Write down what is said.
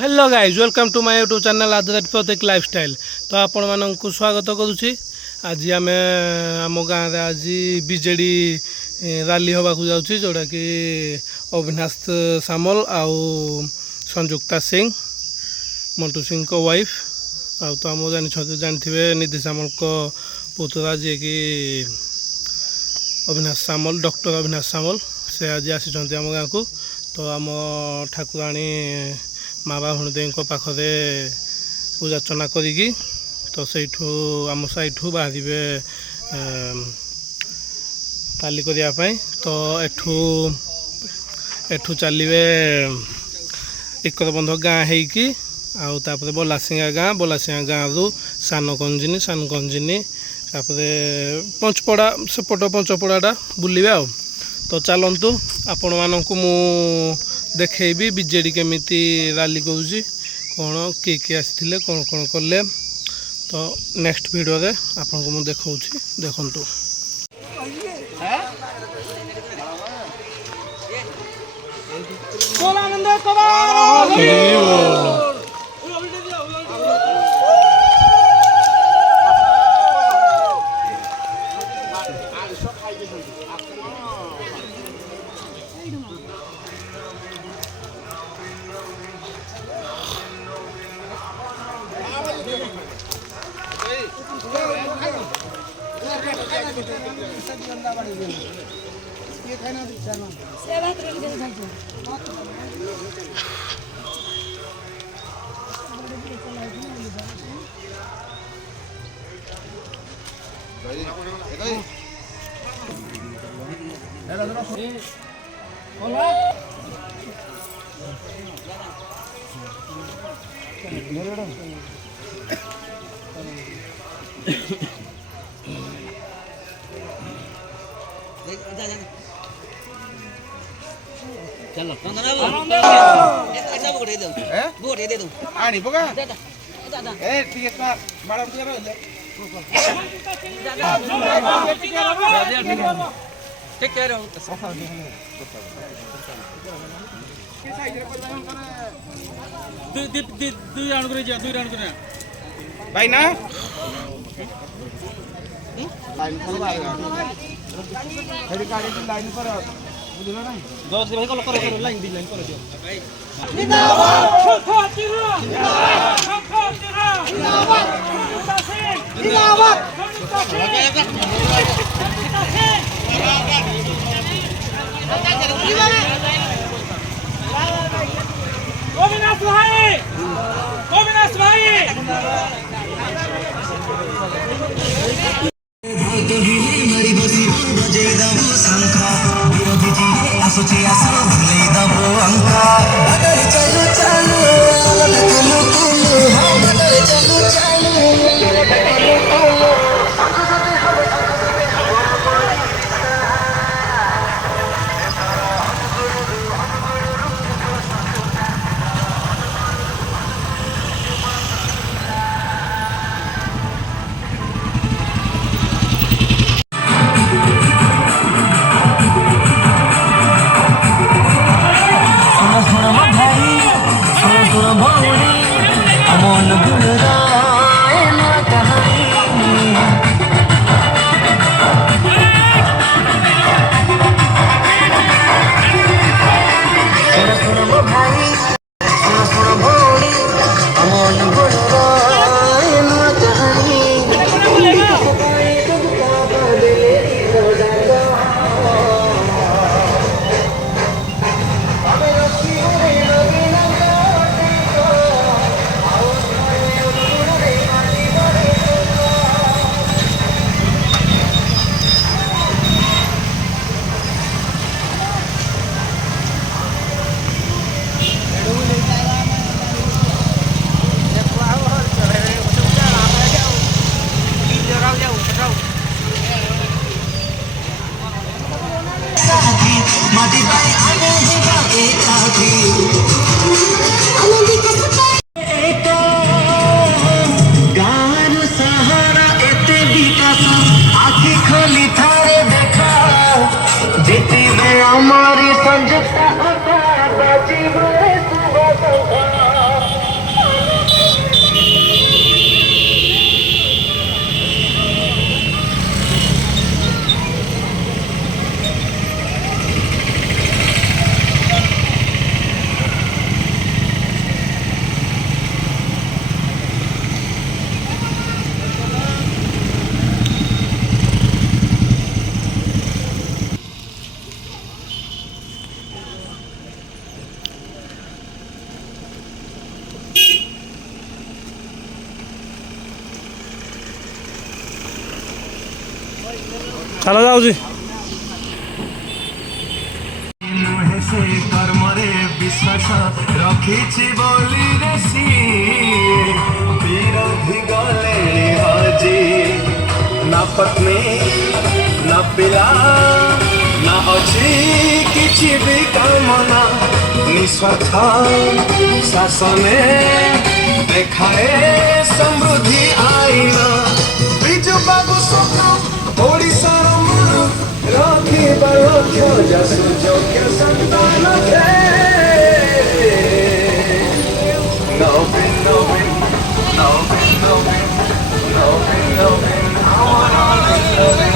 Hello guys welcome to my YouTube channel आदि प्रत्येक lifestyle. तो आपण मानक स्वागत करुच्ची। आज आम आम गाँव आज बीजेडी रैली होगा जाऊँगी जोटा कि अविनाश सामल आउ संजुक्ता सिंह मंटू सिंह को वाइफ आउ तो आम जानते निधि सामल को पुतरा जी कि अविनाश सामल डॉक्टर अविनाश सामल से आज आसी आम गाँव को। तो आम ठाकुराणी माँ बाहुणीदेवी पाखे पूजा अर्चना करी तो सहीठू आम साइठू बाहर ताली करने तो एठू चलिए इकरबंध गाँ होगी आउे बलासिंगा गाँ रु सान कंजिनी पंचपड़ा सेपट पंचपड़ाटा बुलवा तो चलतु आपण मानक मु देखी बीजेडी केमिति रैली करुँची कौन किए आसते कौन कौन कले तो नेक्स्ट वीडियो रे आपन को मु देखौछि देखंतु। चलो बोट दे दो आनी पका ए ठीक है मैडम के रहो ठीक कह रहे हो दो राउंड करे भाई ना लाइन पर लाइन पर दो से भाई करो लाइन दी लाइन करो भाई जिंदाबाद जिंदाबाद अविनाश भाई मरी बसी बजे दबो शंखा विरोधी जी आसुची आसो भूले दबो अंका अगर चलो चलो लटकलो तुलो अगर चलो चलो लटकलो तुलो ଚାଲ ଯାଉଛି। ନୁହେଁ ସେ କର୍ମରେ ବିଶ୍ୱାସ ରଖିଛି ବୋଲି ରେ ସିଏ ବିରୋଧୀ ଗଲେ ହଜି ନା ପତ୍ନୀ ନା ପିଲା ନା ଅଛି କିଛି ବି କାମନା ନିସ୍ୱାର୍ଥ ଶାସନେ ଦେଖାଏ ସମୃଦ୍ଧି ଆଇନା ବିଜୁ ବାବୁ ସ୍ୱପ୍ନ ଓଡ଼ିଶାର ମନ ରଖିବା ଲକ୍ଷ୍ୟ ଯଶୁ ଯୋଗ୍ୟ ସନ୍ତାନ ନବୀନ ନବୀନ ନବୀନ ନବୀନ ନବୀନ ନବୀନ ଆମର